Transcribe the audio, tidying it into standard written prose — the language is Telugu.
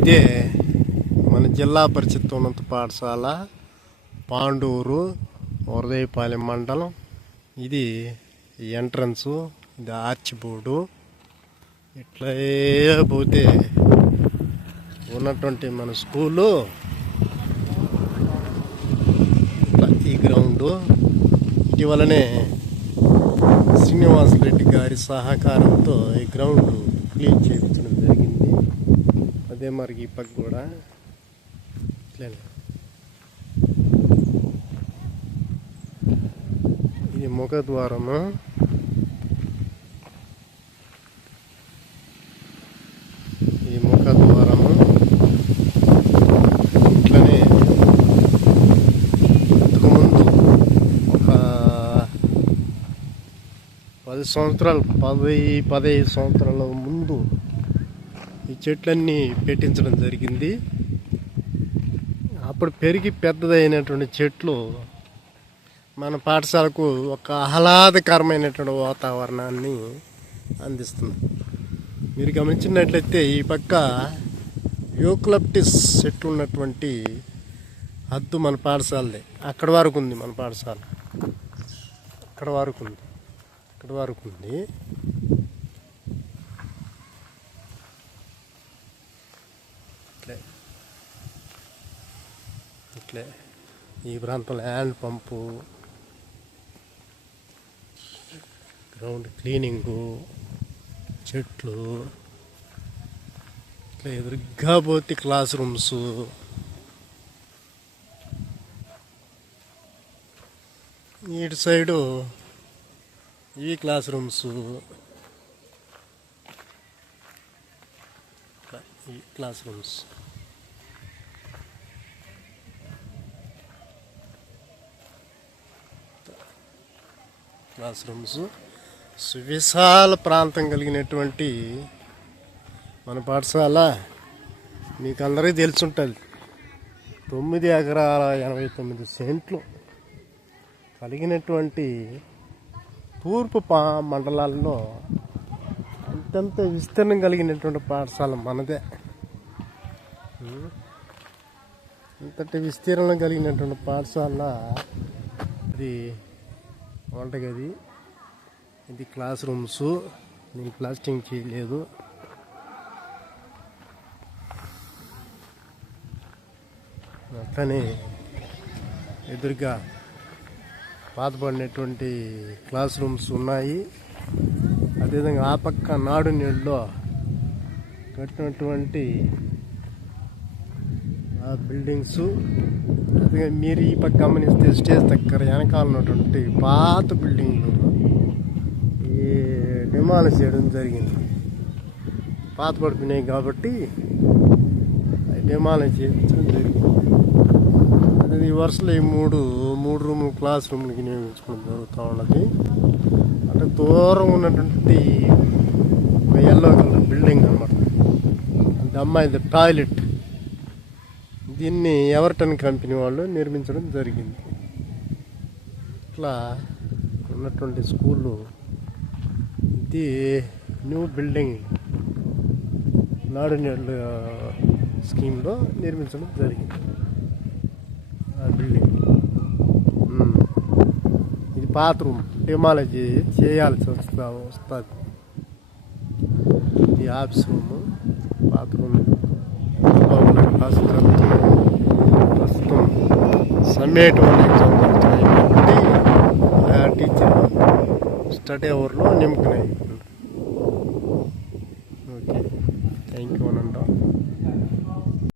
ఇదే మన జిల్లా పరిషత్ ఉన్నత పాఠశాల పాండూరు వరదయ్యపాలెం మండలం. ఇది ఎంట్రన్సు, ఇది ఆర్చ్ బోర్డు. ఇట్లా పోతే ఉన్నటువంటి మన స్కూలు ఈ గ్రౌండు. ఇటీవలనే శ్రీనివాస్ రెడ్డి గారి సహకారంతో ఈ గ్రౌండ్ క్లీన్ చేయించడం జరిగింది. అదే మరి ఈ పక్క కూడా ఇట్లనే. ఇది ముఖద్వారము. ఈ ముఖద్వారము ఇట్లనే ఇంతకుముందు ఒక 10 సంవత్సరాలు 15 సంవత్సరాల ముందు ఈ చెట్లన్నీ పెట్టించడం జరిగింది. అప్పుడు పెరిగి పెద్దదైనటువంటి చెట్లు మన పాఠశాలకు ఒక ఆహ్లాదకరమైనటువంటి వాతావరణాన్ని అందిస్తుంది. మీరు గమనించినట్లయితే ఈ పక్క యూకలిప్టస్ చెట్లు ఉన్నటువంటి హద్దు మన పాఠశాలదే. అక్కడ వరకు ఉంది మన పాఠశాల. అక్కడ వరకు ఉంది. ఇట్లే ఈ ప్రాంతంలో హ్యాండ్ పంపు, గ్రౌండ్ క్లీనింగు, చెట్లు, ఇట్లా ఎదురుగా పోతే క్లాస్ రూమ్స్, ఇటు సైడు ఇవి క్లాస్ రూమ్స్, క్లాస్ రూమ్స్. సువిశాల ప్రాంతం కలిగినటువంటి మన పాఠశాల మీకు అందరికీ తెలుసుంటుంది. 9 ఎకరాల 89 సెంట్లు కలిగినటువంటి తూర్పు మండలాల్లో అంతంత విస్తీర్ణం కలిగినటువంటి పాఠశాల మనదే. అంతటి విస్తీర్ణం కలిగినటువంటి పాఠశాల ఇది. వంటగది, ఇది క్లాస్ రూమ్స్. నేను ప్లాస్టింగ్ చేయలేదు. అట్లనే ఎదురుగా పాతబడినటువంటి క్లాస్ రూమ్స్ ఉన్నాయి. అదేవిధంగా ఆ పక్క నాడు నీళ్ళలో కట్టినటువంటి ఆ బిల్డింగ్స్. అదే మీరు ఈ పక్క గమనిస్తే స్టేజ్ దగ్గర వెనకాల ఉన్నటువంటి పాత బిల్డింగ్లు ఈ డిమాలిష్ చేయడం జరిగింది. పాత పడిపోయినాయి కాబట్టి డిమాలిష్ చేయించడం జరిగింది. అదే ఈ వరుసలో ఈ మూడు రూములు క్లాస్ రూమ్లకి నియమించుకోవడం జరుగుతూ ఉన్నది. అంటే దూరం ఉన్నటువంటి ఎల్లో కలర్ బిల్డింగ్ అన్నమాట. అంటే అమ్మాయిది టాయిలెట్. దీన్ని ఎవర్టన్ కంపెనీ వాళ్ళు నిర్మించడం జరిగింది. ఇట్లా ఉన్నటువంటి స్కూళ్ళు ఇది న్యూ బిల్డింగ్ నాడు నేడు స్కీమ్లో నిర్మించడం జరిగింది. ఆ బిల్డింగ్ ఇది పాత రూమ్, డిమాలజీ చేయాల్సి వస్తుంది. ఇది ఆఫీస్ రూము, పాత రూమ్. ప్రస్తుతం సమ్మేటివ్ ఎగ్జామ్ జరుగుతున్నాయి కాబట్టి టీచర్ స్టడీ అవర్లో నింపుకున్నాయి.